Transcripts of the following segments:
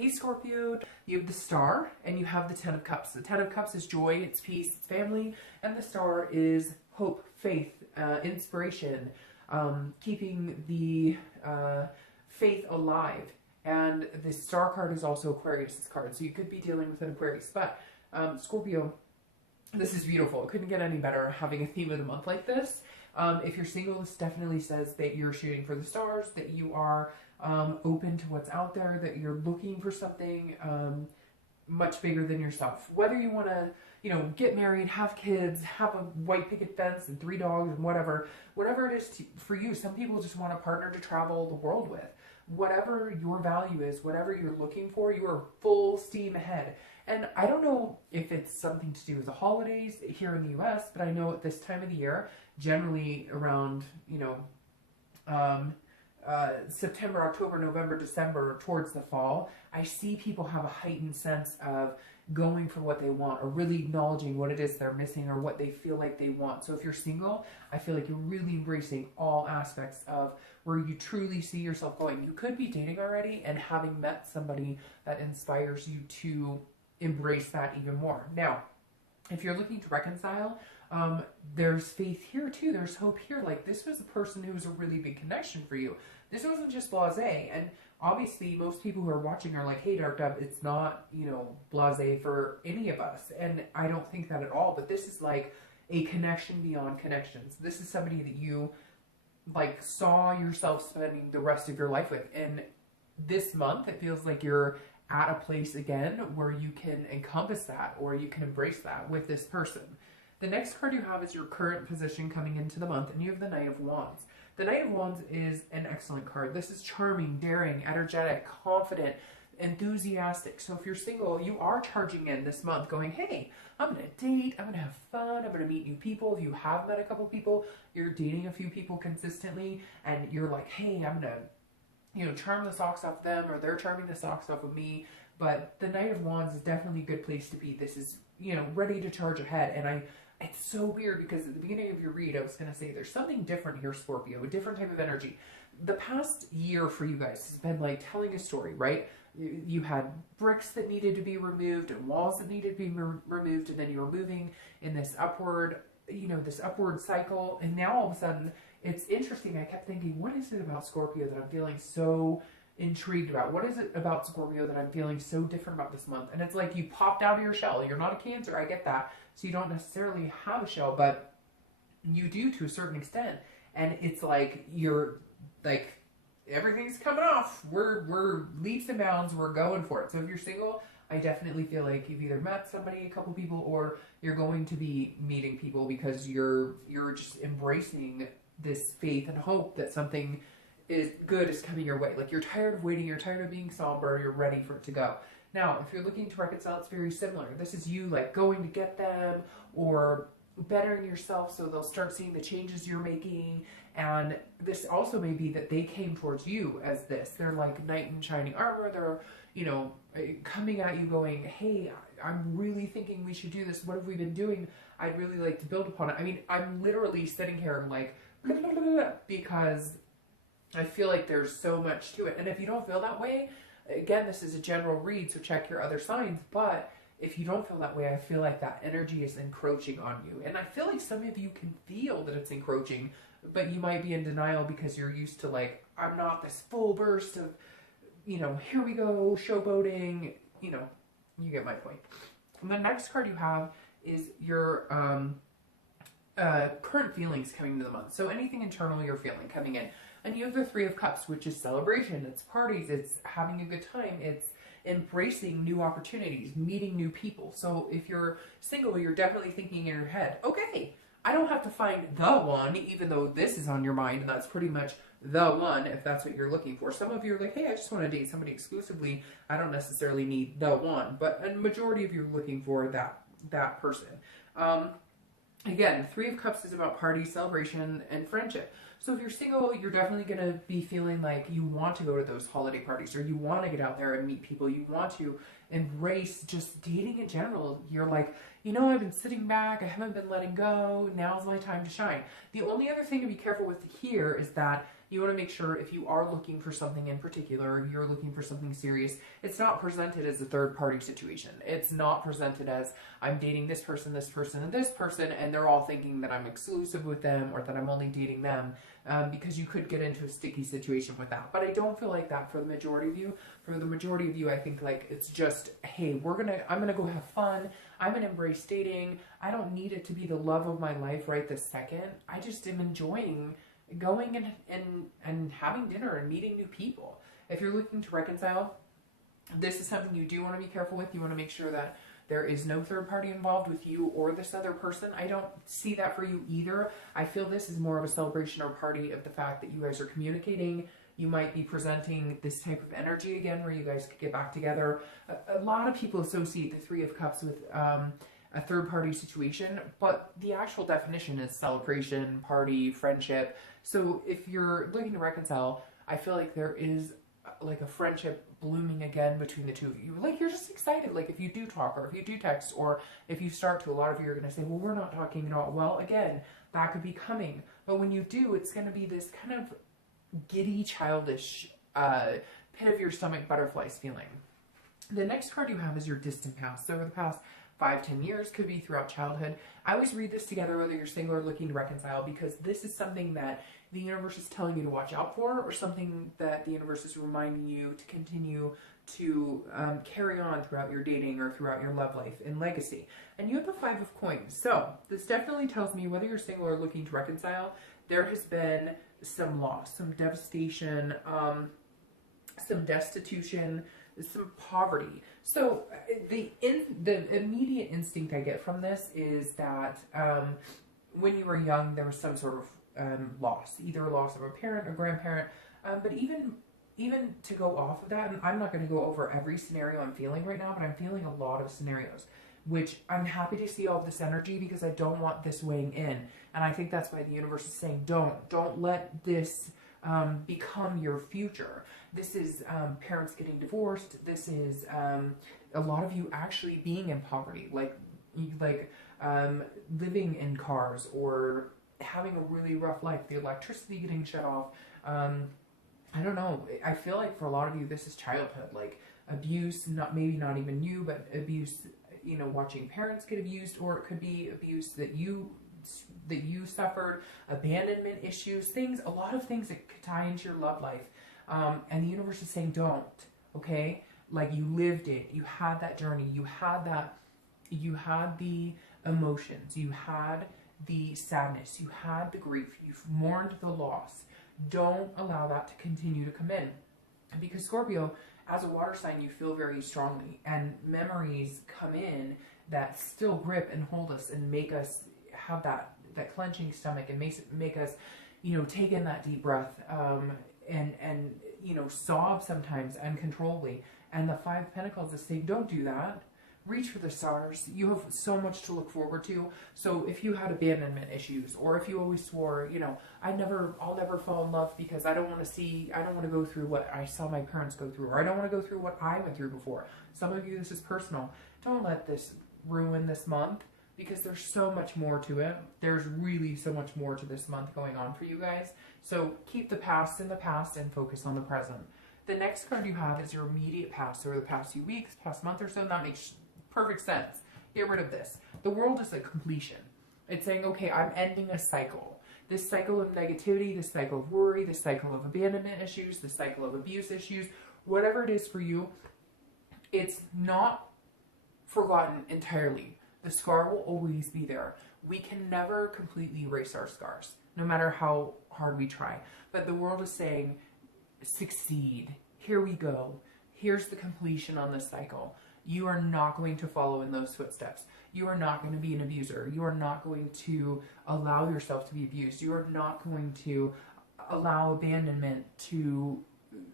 Hey Scorpio, you have the Star and you have the Ten of Cups. The Ten of Cups is joy, it's peace, it's family, and the Star is hope, faith, inspiration, keeping the faith alive. And the Star card is also Aquarius' card, so you could be dealing with an Aquarius. But Scorpio, this is beautiful. It couldn't get any better having a theme of the month like this. If you're single, this definitely says that you're shooting for the stars, that you are open to what's out there, that you're looking for something much bigger than yourself. Whether you want to, get married, have kids, have a white picket fence and 3 dogs and whatever it is for you. Some people just want a partner to travel the world with. Whatever your value is, whatever you're looking for, you are full steam ahead. And I don't know if it's something to do with the holidays here in the US, but I know at this time of the year, generally around, September, October, November, December, towards the fall, I see people have a heightened sense of going for what they want or really acknowledging what it is they're missing or what they feel like they want. So if you're single, I feel like you're really embracing all aspects of where you truly see yourself going. You could be dating already and having met somebody that inspires you to embrace that even more. Now, if you're looking to reconcile, there's faith here too. There's hope here. Like, this was a person who was a really big connection for you. This wasn't just blasé. And obviously, most people who are watching are like, hey, Dark Dove, it's not, blasé for any of us. And I don't think that at all. But this is like a connection beyond connections. This is somebody that you saw yourself spending the rest of your life with. And this month, it feels like you're at a place again where you can encompass that or you can embrace that with this person. The next card you have is your current position coming into the month, and you have the Knight of Wands. The Knight of Wands is an excellent card. This is charming, daring, energetic, confident, enthusiastic. So if you're single, you are charging in this month going, hey, I'm going to date, I'm going to have fun, I'm going to meet new people. If you have met a couple people, you're dating a few people consistently, and you're like, hey, I'm going to charm the socks off them, or they're charming the socks off of me. But the Knight of Wands is definitely a good place to be. This is, ready to charge ahead. And it's so weird because at the beginning of your read, I was going to say there's something different here, Scorpio, a different type of energy. The past year for you guys has been like telling a story, right? You had bricks that needed to be removed and walls that needed to be removed, and then you were moving in this upward, this upward cycle. And now all of a sudden, it's interesting. I kept thinking, what is it about Scorpio that I'm feeling so intrigued about? What is it about Scorpio that I'm feeling so different about this month? And it's like you popped out of your shell. You're not a Cancer, I get that. So you don't necessarily have a shell, but you do to a certain extent. And it's like you're like, everything's coming off. We're leaps and bounds. We're going for it. So if you're single, I definitely feel like you've either met somebody, a couple people, or you're going to be meeting people because you're just embracing this faith and hope that something good is coming your way. Like, you're tired of waiting, you're tired of being somber, you're ready for it to go. Now, if you're looking to reconcile, it's very similar. This is you like going to get them or bettering yourself so they'll start seeing the changes you're making. And this also may be that they came towards you as this. They're like knight in shining armor. They're, coming at you going, hey, I'm really thinking we should do this. What have we been doing? I'd really like to build upon it. I mean, I'm literally sitting here, I'm like, because I feel like there's so much to it. And if you don't feel that way, again, this is a general read, so check your other signs. But if you don't feel that way, I feel like that energy is encroaching on you. And I feel like some of you can feel that it's encroaching, but you might be in denial because you're used to like, I'm not this full burst of, here we go, showboating, you get my point. And the next card you have is your current feelings coming into the month. So anything internal you're feeling coming in. And you have the Three of Cups, which is celebration, it's parties, it's having a good time, it's embracing new opportunities, meeting new people. So if you're single, you're definitely thinking in your head, okay, I don't have to find the one, even though this is on your mind, and that's pretty much the one if that's what you're looking for. Some of you are like, hey, I just want to date somebody exclusively. I don't necessarily need the one, but a majority of you are looking for that person. Again, Three of Cups is about party, celebration, and friendship. So if you're single, you're definitely going to be feeling like you want to go to those holiday parties, or you want to get out there and meet people. You want to embrace just dating in general. You're like, I've been sitting back. I haven't been letting go. Now's my time to shine. The only other thing to be careful with here is that You want to make sure if you are looking for something in particular, you're looking for something serious, it's not presented as a third party situation. It's not presented as I'm dating this person, and this person, and they're all thinking that I'm exclusive with them or that I'm only dating them, because you could get into a sticky situation with that. But I don't feel like that for the majority of you. For the majority of you, I think like it's just, hey, I'm gonna go have fun. I'm gonna embrace dating. I don't need it to be the love of my life right this second. I just am enjoying going and having dinner and meeting new people. If you're looking to reconcile, this is something you do want to be careful with. You want to make sure that there is no third party involved with you or this other person. I don't see that for you either. I feel this is more of a celebration or party of the fact that you guys are communicating. You might be presenting this type of energy again where you guys could get back together. A lot of people associate the Three of Cups with a third party situation, but the actual definition is celebration, party, friendship. So if you're looking to reconcile, I feel like there is like a friendship blooming again between the two of you. Like you're just excited. Like if you do talk or if you do text or if you start to, a lot of you are going to say, well, we're not talking at all. Well, again, that could be coming. But when you do, it's going to be this kind of giddy, childish, pit of your stomach butterflies feeling. The next card you have is your distant past. So over the past 5-10 years, could be throughout childhood. I always read this together whether you're single or looking to reconcile, because this is something that the universe is telling you to watch out for, or something that the universe is reminding you to continue to carry on throughout your dating or throughout your love life and legacy. And you have the Five of Coins. So this definitely tells me whether you're single or looking to reconcile, there has been some loss, some devastation, some destitution, some poverty. So the immediate instinct I get from this is that when you were young, there was some sort of loss, either a loss of a parent or grandparent. But even to go off of that, and I'm not going to go over every scenario I'm feeling right now, but I'm feeling a lot of scenarios, which I'm happy to see all this energy because I don't want this weighing in. And I think that's why the universe is saying, don't let this become your future. This is parents getting divorced. This is a lot of you actually being in poverty, like living in cars or having a really rough life, the electricity getting shut off. I don't know. I feel like for a lot of you, this is childhood, like abuse, maybe not even you, but abuse, watching parents get abused, or it could be abuse that you suffered, abandonment issues, a lot of things that could tie into your love life. And the universe is saying, don't, okay? Like you lived it, you had that journey, you had the emotions, you had the sadness, you had the grief, you've mourned the loss. Don't allow that to continue to come in. Because Scorpio, as a water sign, you feel very strongly, and memories come in that still grip and hold us and make us have that clenching stomach, and make us, take in that deep breath, and sob sometimes uncontrollably. And the Five of Pentacles is saying, don't do that. Reach for the stars. You have so much to look forward to. So if you had abandonment issues, or if you always swore, I'll never fall in love because I don't want to go through what I saw my parents go through, or I don't want to go through what I went through before. Some of you, this is personal. Don't let this ruin this month, because there's so much more to it. There's really so much more to this month going on for you guys. So keep the past in the past and focus on the present. The next card you have is your immediate past, or the past few weeks, past month or so. That makes perfect sense. Get rid of this. The world is a completion. It's saying, okay, I'm ending a cycle. This cycle of negativity, this cycle of worry, this cycle of abandonment issues, this cycle of abuse issues, whatever it is for you, it's not forgotten entirely. The scar will always be there. We can never completely erase our scars, no matter how hard we try. But the world is saying, succeed. Here we go. Here's the completion on this cycle. You are not going to follow in those footsteps. You are not going to be an abuser. You are not going to allow yourself to be abused. You are not going to allow abandonment to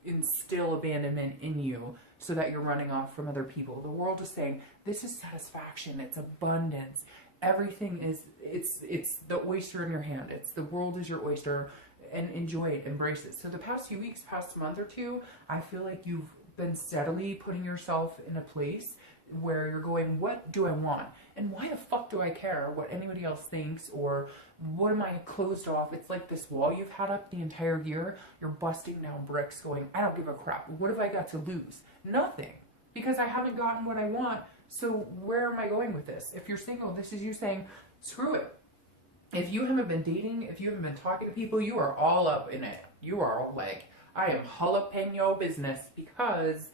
instill abandonment in you so that you're running off from other people. The world is saying, this is satisfaction. It's abundance. Everything is, it's the oyster in your hand. It's the world is your oyster, and enjoy it, embrace it. So the past few weeks, past month or two, I feel like you've been steadily putting yourself in a place where you're going, what do I want? And why the fuck do I care what anybody else thinks, or what am I closed off? It's like this wall you've had up the entire year. You're busting down bricks going, I don't give a crap. What have I got to lose? Nothing. Because I haven't gotten what I want. So where am I going with this? If you're single, this is you saying, screw it. If you haven't been dating, if you haven't been talking to people, you are all up in it. You are like, I am jalapeno business, because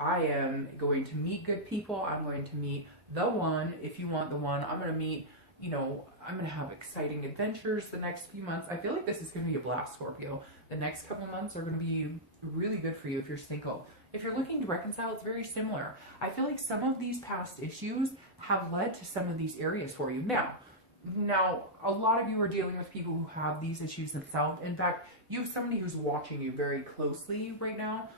I am going to meet good people. I'm going to meet the one. If you want the one, I'm going to meet, you know, I'm going to have exciting adventures the next few months. I feel like this is going to be a blast, Scorpio. The next couple of months are going to be really good for you if you're single. If you're looking to reconcile, it's very similar. I feel like some of these past issues have led to some of these areas for you. Now, a lot of you are dealing with people who have these issues themselves. In fact, you have somebody who's watching you very closely right now.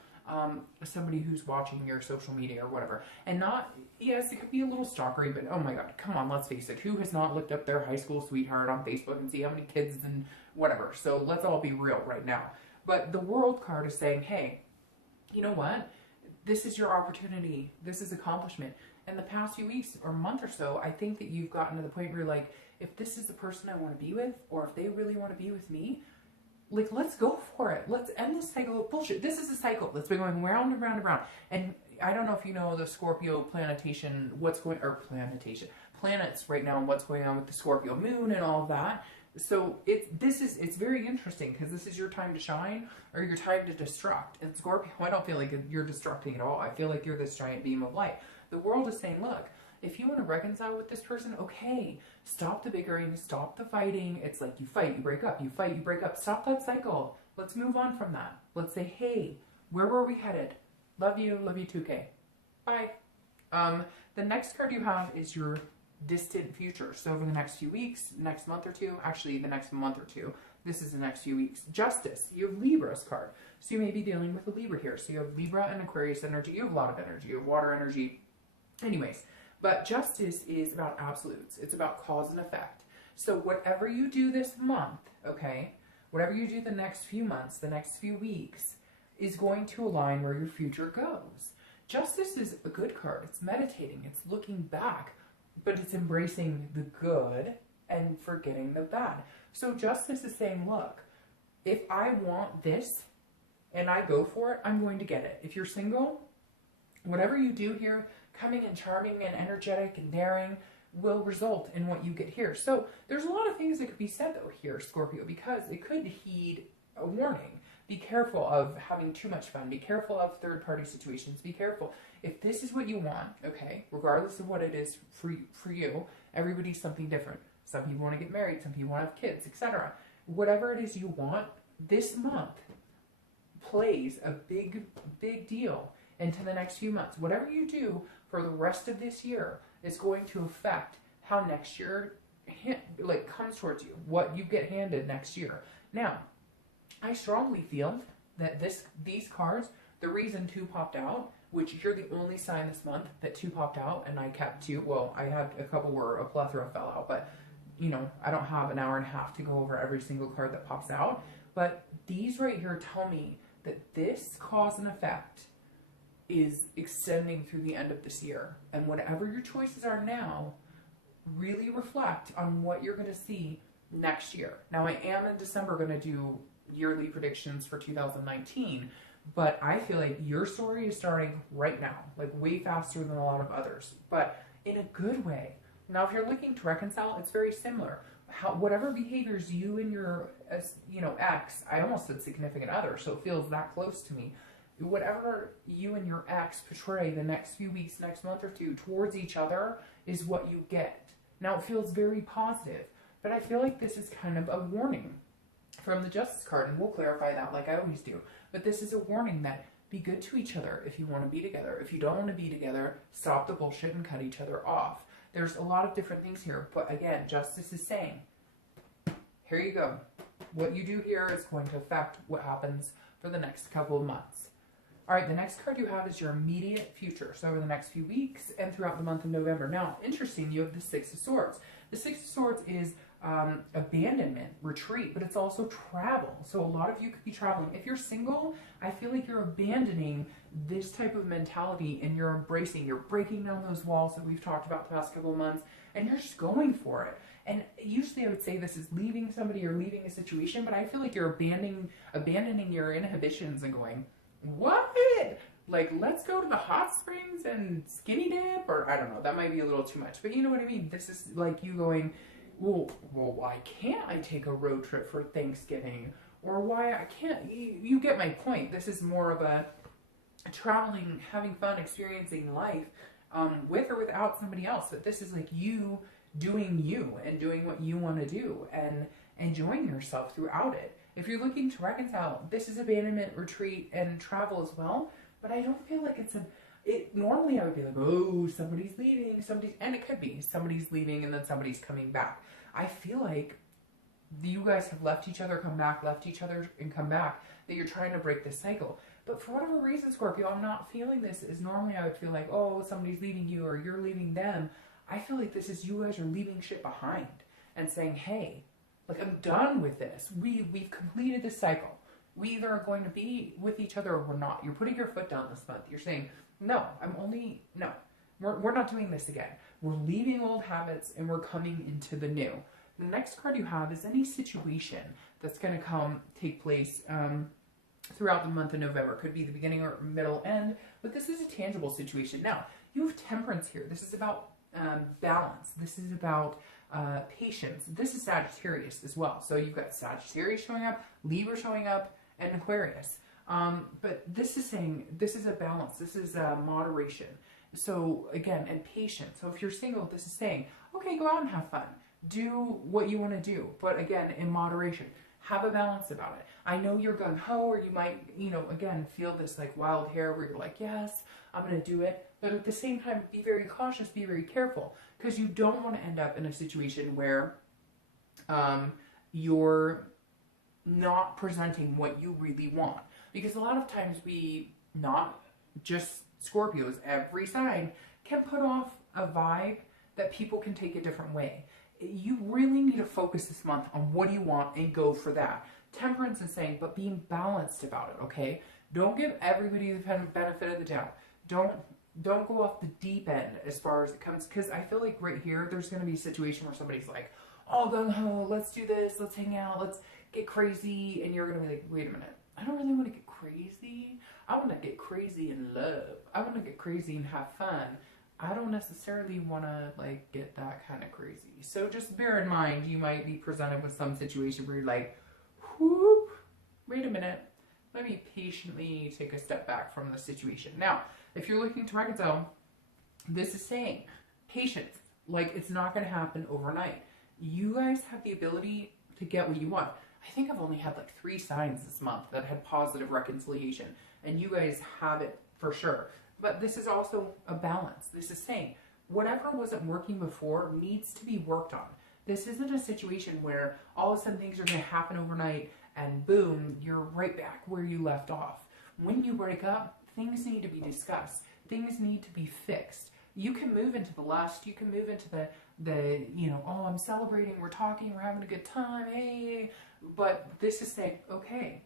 Somebody who's watching your social media or whatever. And not, yes, it could be a little stalkery, but oh my God, come on, let's face it. Who has not looked up their high school sweetheart on Facebook and see how many kids and whatever? So let's all be real right now. But the World card is saying, hey, you know what? This is your opportunity. This is accomplishment. And the past few weeks or month or so, I think that you've gotten to the point where you're like, if this is the person I want to be with, or if they really want to be with me, like, let's go for it. Let's end this cycle of bullshit. This is a cycle that's been going round and round and round. And I don't know if you know the Scorpio planetation, planets right now, and what's going on with the Scorpio moon and all of that. So it's very interesting, because this is your time to shine, or your time to destruct. And Scorpio, I don't feel like you're destructing at all. I feel like you're this giant beam of light. The world is saying, look, if you want to reconcile with this person, okay, stop the bickering, stop the fighting. It's like you fight, you break up, you fight, you break up. Stop that cycle. Let's move on from that. Let's say, hey, where were we headed? Love you 2K. Bye. The next card you have is your distant future. So over the next few weeks, next month or two, actually the next month or two, this is the next few weeks. Justice. You have Libra's card. So you may be dealing with a Libra here. So you have Libra and Aquarius energy. You have a lot of energy. You have water energy. Anyways. But justice is about absolutes. It's about cause and effect. So whatever you do this month, okay, whatever you do the next few months, the next few weeks, is going to align where your future goes. Justice is a good card. It's meditating. It's looking back, but it's embracing the good and forgetting the bad. So justice is saying, look, if I want this and I go for it, I'm going to get it. If you're single, whatever you do here, coming and charming and energetic and daring, will result in what you get here. So there's a lot of things that could be said though here, Scorpio, because it could heed a warning. Be careful of having too much fun. Be careful of third-party situations. Be careful. If this is what you want, okay, regardless of what it is for you, everybody's something different. Some people want to get married. Some people want to have kids, etc. Whatever it is you want, this month plays a big, big deal into the next few months. Whatever you do for the rest of this year is going to affect how next year comes towards you, what you get handed next year. Now, I strongly feel that these cards, the reason 2 popped out, which you're the only sign this month that 2 popped out, and I kept 2. Well, I had a couple where a plethora fell out, but you know, I don't have an hour and a half to go over every single card that pops out. But these right here tell me that this cause and effect is extending through the end of this year. And whatever your choices are now, really reflect on what you're going to see next year. Now, I am in December going to do yearly predictions for 2019, but I feel like your story is starting right now, like way faster than a lot of others, but in a good way. Now, if you're looking to reconcile, it's very similar. Whatever behaviors you and your, ex, I almost said significant other, so it feels that close to me. Whatever you and your ex portray the next few weeks, next month or 2 towards each other is what you get. Now, it feels very positive, but I feel like this is kind of a warning from the Justice card, and we'll clarify that like I always do. But this is a warning that be good to each other if you want to be together. If you don't want to be together, stop the bullshit and cut each other off. There's a lot of different things here, but again, Justice is saying, here you go. What you do here is going to affect what happens for the next couple of months. All right, the next card you have is your immediate future. So over the next few weeks and throughout the month of November. Now, interesting, you have the 6 of Swords. The 6 of Swords is abandonment, retreat, but it's also travel. So a lot of you could be traveling. If you're single, I feel like you're abandoning this type of mentality and you're embracing, you're breaking down those walls that we've talked about the past couple of months, and you're just going for it. And usually I would say this is leaving somebody or leaving a situation, but I feel like you're abandoning your inhibitions and going, what? Like, let's go to the hot springs and skinny dip, or I don't know, that might be a little too much, but you know what I mean? This is like you going, well, why can't I take a road trip for Thanksgiving? Or why I can't, you get my point. This is more of a traveling, having fun, experiencing life with or without somebody else. But this is like you doing you and doing what you want to do and enjoying yourself throughout it. If you're looking to reconcile, this is abandonment, retreat, and travel as well. But I don't feel like normally I would be like, oh, somebody's leaving, and it could be somebody's leaving and then somebody's coming back. I feel like you guys have left each other, come back, left each other and come back, that you're trying to break this cycle. But for whatever reason, Scorpio, I'm not feeling this. Is normally I would feel like, oh, somebody's leaving you or you're leaving them. I feel like this is you guys are leaving shit behind and saying, hey, like, I'm done with this. We've completed this cycle. We either are going to be with each other or we're not. You're putting your foot down this month. You're saying, no, we're not doing this again. We're leaving old habits and we're coming into the new. The next card you have is any situation that's going to take place throughout the month of November. Could be the beginning or middle, end, but this is a tangible situation. Now, you have Temperance here. This is about balance. This is about patience. This is Sagittarius as well. So you've got Sagittarius showing up, Libra showing up, and Aquarius. But this is saying, this is a balance. This is moderation. So again, and patience. So if you're single, this is saying, okay, go out and have fun. Do what you want to do. But again, in moderation. Have a balance about it. I know you're gung-ho, or you might, again, feel this like wild hair where you're like, yes, I'm going to do it. But at the same time, be very cautious, be very careful. Because you don't want to end up in a situation where you're not presenting what you really want. Because a lot of times not just Scorpios, every sign can put off a vibe that people can take a different way. You really need to focus this month on what do you want and go for that. Temperance is saying, but being balanced about it, okay? Don't give everybody the benefit of the doubt. Don't go off the deep end as far as it comes, because I feel like right here, there's going to be a situation where somebody's like, oh, gung-ho, let's do this, let's hang out, let's get crazy, and you're going to be like, wait a minute, I don't really want to get crazy. I want to get crazy in love. I want to get crazy and have fun. I don't necessarily want to like get that kind of crazy. So just bear in mind, you might be presented with some situation where you're like, whoop, wait a minute. Let me patiently take a step back from the situation. Now, if you're looking to reconcile, this is saying patience. Like, it's not going to happen overnight. You guys have the ability to get what you want. I think I've only had like 3 signs this month that had positive reconciliation, and you guys have it for sure. But this is also a balance. This is saying whatever wasn't working before needs to be worked on. This isn't a situation where all of a sudden things are going to happen overnight and boom, you're right back where you left off. When you break up, things need to be discussed. Things need to be fixed. You can move into the lust. You can move into the oh, I'm celebrating, we're talking, we're having a good time, hey. But this is saying, okay,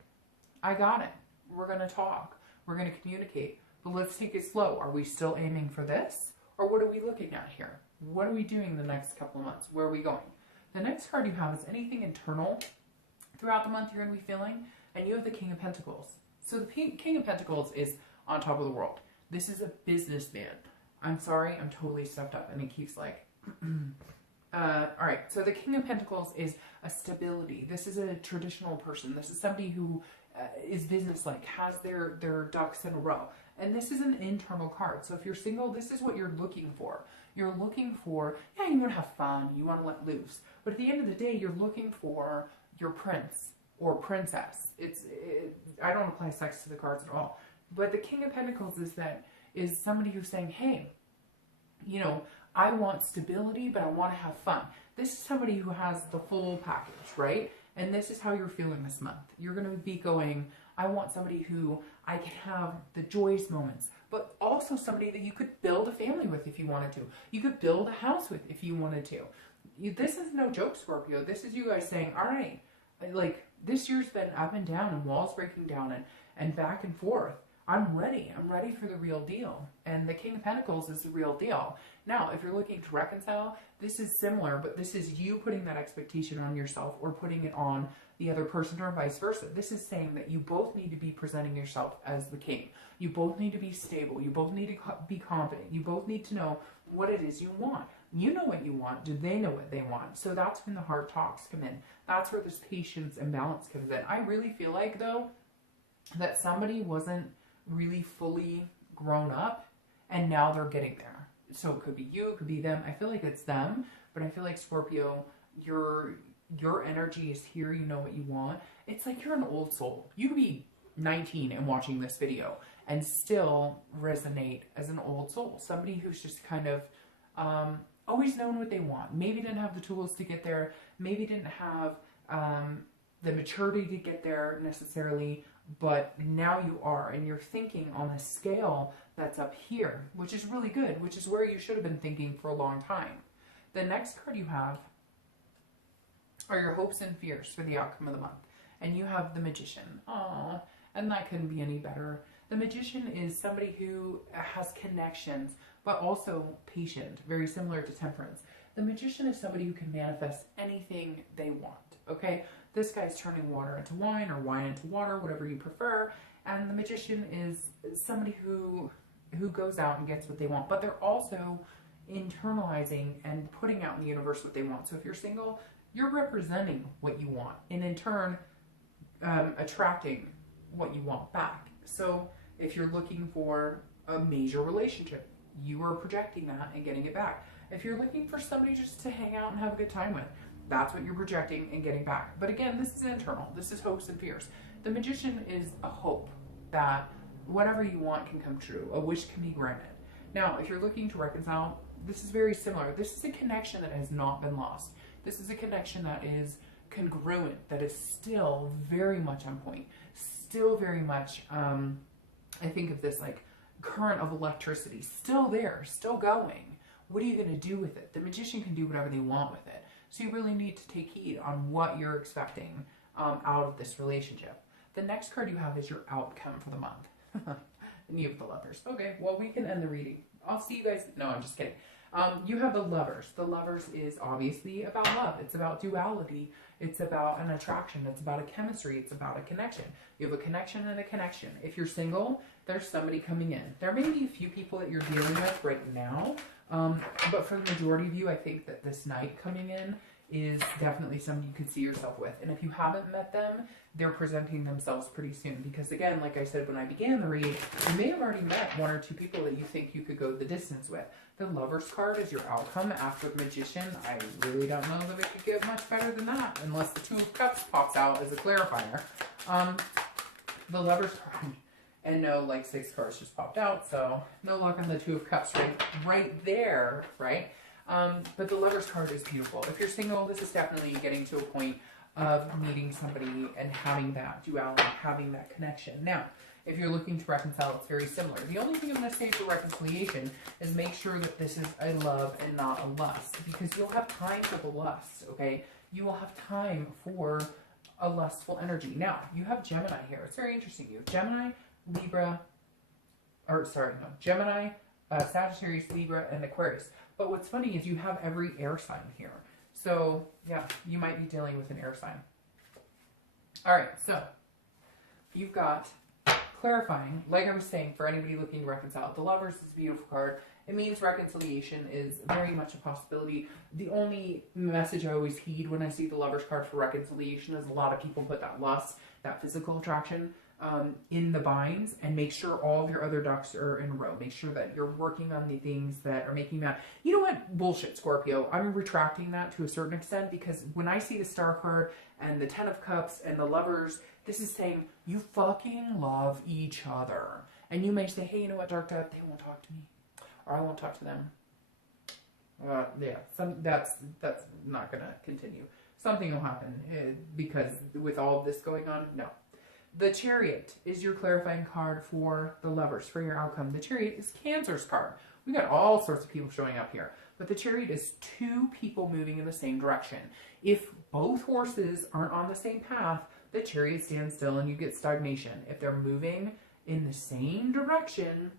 I got it. We're going to talk. We're going to communicate. But let's take it slow. Are we still aiming for this? Or what are we looking at here? What are we doing the next couple of months? Where are we going? The next card you have is anything internal throughout the month you're going to be feeling. And you have the King of Pentacles. So the King of Pentacles is on top of the world. This is a businessman. I'm sorry, I'm totally stuffed up. And he keeps like... all right, so the King of Pentacles is a stability. This is a traditional person. This is somebody who is business-like, has their ducks in a row. And this is an internal card. So if you're single, this is what you're looking for. You're looking for, yeah, you want to have fun, you want to let loose. But at the end of the day, you're looking for your prince or princess. I don't apply sex to the cards at all. But the King of Pentacles is somebody who's saying, hey, I want stability, but I want to have fun. This is somebody who has the full package, right? And this is how you're feeling this month. You're going to be going, I want somebody who I can have the joyous moments, but also somebody that you could build a family with if you wanted to. You could build a house with if you wanted to. This is no joke, Scorpio. This is you guys saying, all right, like this year's been up and down and walls breaking down and back and forth. I'm ready. I'm ready for the real deal. And the King of Pentacles is the real deal. Now, if you're looking to reconcile, this is similar, but this is you putting that expectation on yourself or putting it on the other person or vice versa. This is saying that you both need to be presenting yourself as the king. You both need to be stable. You both need to be confident. You both need to know what it is you want. You know what you want. Do they know what they want? So that's when the hard talks come in. That's where this patience and balance comes in. I really feel like, though, that somebody wasn't really fully grown up and now they're getting there. So it could be you, it could be them. I feel like it's them, but I feel like, Scorpio, your energy is here. You know what you want. It's like you're an old soul. You could be 19 and watching this video and still resonate as an old soul. Somebody who's just kind of always known what they want. Maybe didn't have the tools to get there. Maybe didn't have the maturity to get there necessarily, but now you are, and you're thinking on a scale that's up here, which is really good, which is where you should have been thinking for a long time. The next card you have are your hopes and fears for the outcome of the month. And you have the Magician. Aww, and that couldn't be any better. The Magician is somebody who has connections, but also patient, very similar to Temperance. The Magician is somebody who can manifest anything they want, okay? This guy's turning water into wine or wine into water, whatever you prefer. And the Magician is somebody who goes out and gets what they want, but they're also internalizing and putting out in the universe what they want. So if you're single, you're representing what you want, and in turn, attracting what you want back. So if you're looking for a major relationship, you are projecting that and getting it back. If you're looking for somebody just to hang out and have a good time with, that's what you're projecting and getting back. But again, this is internal. This is hopes and fears. The Magician is a hope that whatever you want can come true. A wish can be granted. Now, if you're looking to reconcile, this is very similar. This is a connection that has not been lost. This is a connection that is congruent, that is still very much on point. Still very much, I think of this like current of electricity. Still there, still going. What are you going to do with it? The Magician can do whatever they want with it. So you really need to take heed on what you're expecting out of this relationship. The next card you have is your outcome for the month. And you have the Lovers. Okay, well, we can end the reading. I'll see you guys. No, I'm just kidding. You have the Lovers. The Lovers is obviously about love. It's about duality. It's about an attraction. It's about a chemistry. It's about a connection. You have a connection and a connection. If you're single, there's somebody coming in. There may be a few people that you're dealing with right now, but for the majority of you, I think that this Knight coming in is definitely somebody you could see yourself with. And if you haven't met them, they're presenting themselves pretty soon. Because again, like I said when I began the read, you may have already met one or two people that you think you could go the distance with. The Lovers card is your outcome after the Magician. I really don't know that it could get much better than that, unless the Two of Cups pops out as a clarifier. The Lovers card, and no, like 6 cards just popped out, so no luck on the Two of Cups right there, right? But the Lovers card is beautiful. If you're single, this is definitely getting to a point of meeting somebody and having that duality, having that connection. Now, if you're looking to reconcile, it's very similar. The only thing I'm going to say for reconciliation is make sure that this is a love and not a lust, because you'll have time for the lust, okay? You will have time for a lustful energy. Now, you have Gemini here. It's very interesting. You have Gemini, Libra, Gemini, Sagittarius, Libra, and Aquarius. But what's funny is you have every air sign here. So, yeah, you might be dealing with an air sign. All right, so you've got clarifying, like I was saying, for anybody looking to reconcile. The Lovers is a beautiful card. It means reconciliation is very much a possibility. The only message I always heed when I see the Lovers card for reconciliation is a lot of people put that lust, that physical attraction, in the binds, and make sure all of your other ducks are in a row. Make sure that you're working on the things that are making you mad. You know what? Bullshit, Scorpio. I'm retracting that to a certain extent, because when I see the Star card and the 10 of Cups and the Lovers, this is saying you fucking love each other. And you may say, hey, you know what, Dark Dad, they won't talk to me, or I won't talk to them. Yeah, that's not going to continue. Something will happen because with all of this going on, no. The Chariot is your clarifying card for the Lovers, for your outcome. The Chariot is Cancer's card. We got all sorts of people showing up here. But the Chariot is two people moving in the same direction. If both horses aren't on the same path, the Chariot stands still and you get stagnation. If they're moving in the same direction,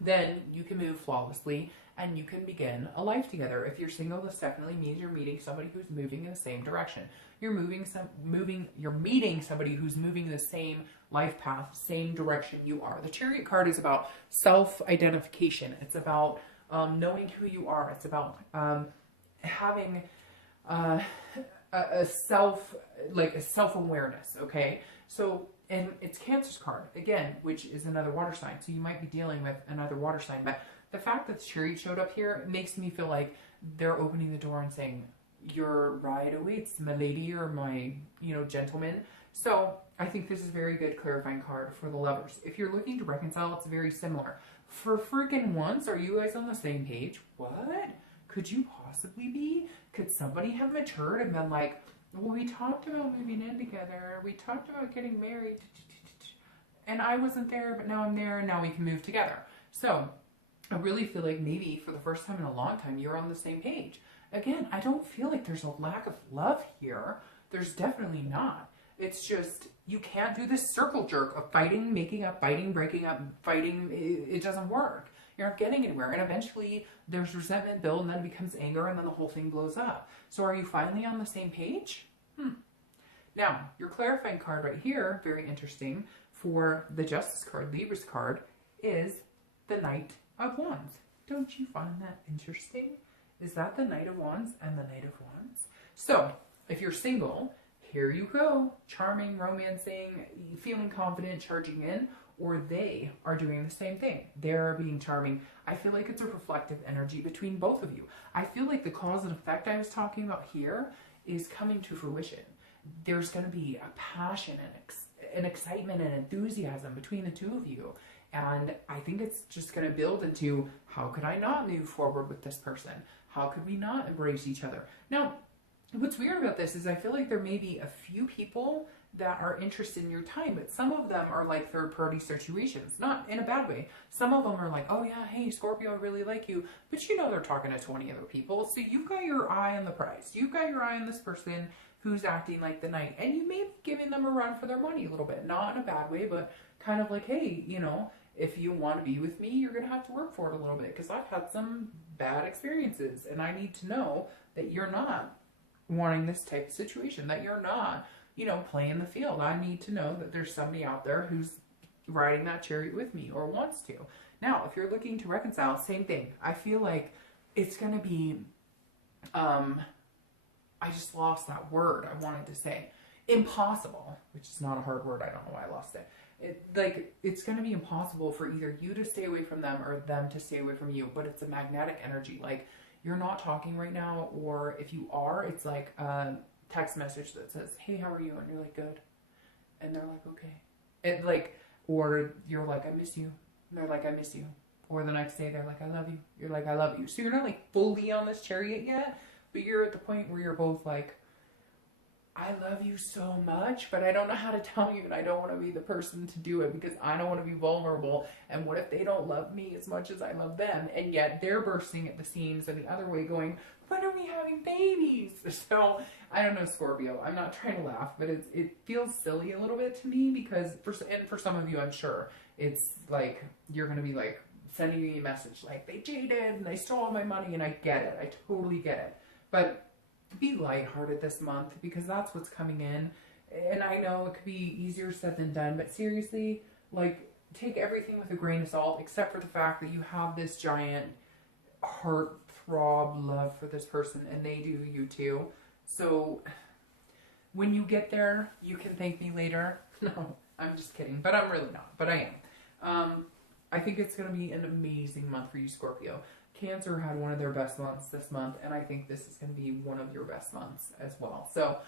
then you can move flawlessly and you can begin a life together. If you're single, this definitely means you're meeting somebody who's moving in the same direction. You're meeting somebody who's moving the same life path, same direction you are. The Chariot card is about self-identification. It's about knowing who you are. It's about having a self-awareness, okay? So, and it's Cancer's card, again, which is another water sign. So you might be dealing with another water sign. But the fact that the Chariot showed up here makes me feel like they're opening the door and saying, your ride awaits, my lady or my, gentleman. So I think this is a very good clarifying card for the Lovers. If you're looking to reconcile, it's very similar. For freaking once, are you guys on the same page? What? Could you possibly be? Could somebody have matured and been like, well, we talked about moving in together. We talked about getting married. And I wasn't there, but now I'm there, and now we can move together. So I really feel like maybe for the first time in a long time, you're on the same page. Again, I don't feel like there's a lack of love here. There's definitely not. It's just, you can't do this circle jerk of fighting, making up, fighting, breaking up, fighting. It doesn't work. You're not getting anywhere. And eventually there's resentment build, and then it becomes anger, and then the whole thing blows up. So are you finally on the same page? Now, your clarifying card right here, very interesting, for the Justice card, Libra's card, is the Knight of Wands. Don't you find that interesting? Is that the Knight of Wands and the Knight of Wands? So, if you're single, here you go. Charming, romancing, feeling confident, charging in, or they are doing the same thing. They're being charming. I feel like it's a reflective energy between both of you. I feel like the cause and effect I was talking about here is coming to fruition. There's going to be a passion and excitement and enthusiasm between the two of you. And I think it's just going to build into, how could I not move forward with this person? How could we not embrace each other? Now, what's weird about this is I feel like there may be a few people that are interested in your time, but some of them are like third-party situations, not in a bad way. Some of them are like, oh yeah, hey, Scorpio, I really like you, but they're talking to 20 other people, so you've got your eye on the prize. You've got your eye on this person who's acting like the knight, and you may be giving them a run for their money a little bit, not in a bad way, but kind of like, hey, if you want to be with me, you're going to have to work for it a little bit, because I've had some bad experiences, and I need to know that you're not wanting this type of situation, that you're not, playing the field. I need to know that there's somebody out there who's riding that chariot with me or wants to. Now, if you're looking to reconcile, same thing. I feel like it's going to be, I just lost that word I wanted to say. Impossible, which is not a hard word. I don't know why I lost it. It's going to be impossible for either you to stay away from them or them to stay away from you, but it's a magnetic energy. Like, you're not talking right now, or if you are, it's like a text message that says, hey, how are you? And you're like, good. And they're like, okay. And or you're like, I miss you. And they're like, I miss you. Or the next day, they're like, I love you. You're like, I love you. So you're not like fully on this chariot yet, but you're at the point where you're both like, I love you so much, but I don't know how to tell you, and I don't want to be the person to do it because I don't want to be vulnerable. And what if they don't love me as much as I love them? And yet they're bursting at the seams in the other way going, when are we having babies? So I don't know, Scorpio. I'm not trying to laugh, but it feels silly a little bit to me because, for some of you, I'm sure, it's like you're going to be like sending me a message like, they cheated and they stole all my money, and I get it. I totally get it. But be lighthearted this month because that's what's coming in. And I know it could be easier said than done, but seriously, like, take everything with a grain of salt, except for the fact that you have this giant heart-throb love for this person, and they do you too. So when you get there, you can thank me later. No, I'm just kidding, but I'm really not, but I am. I think it's going to be an amazing month for you, Scorpio. Cancer had one of their best months this month, and I think this is going to be one of your best months as well. So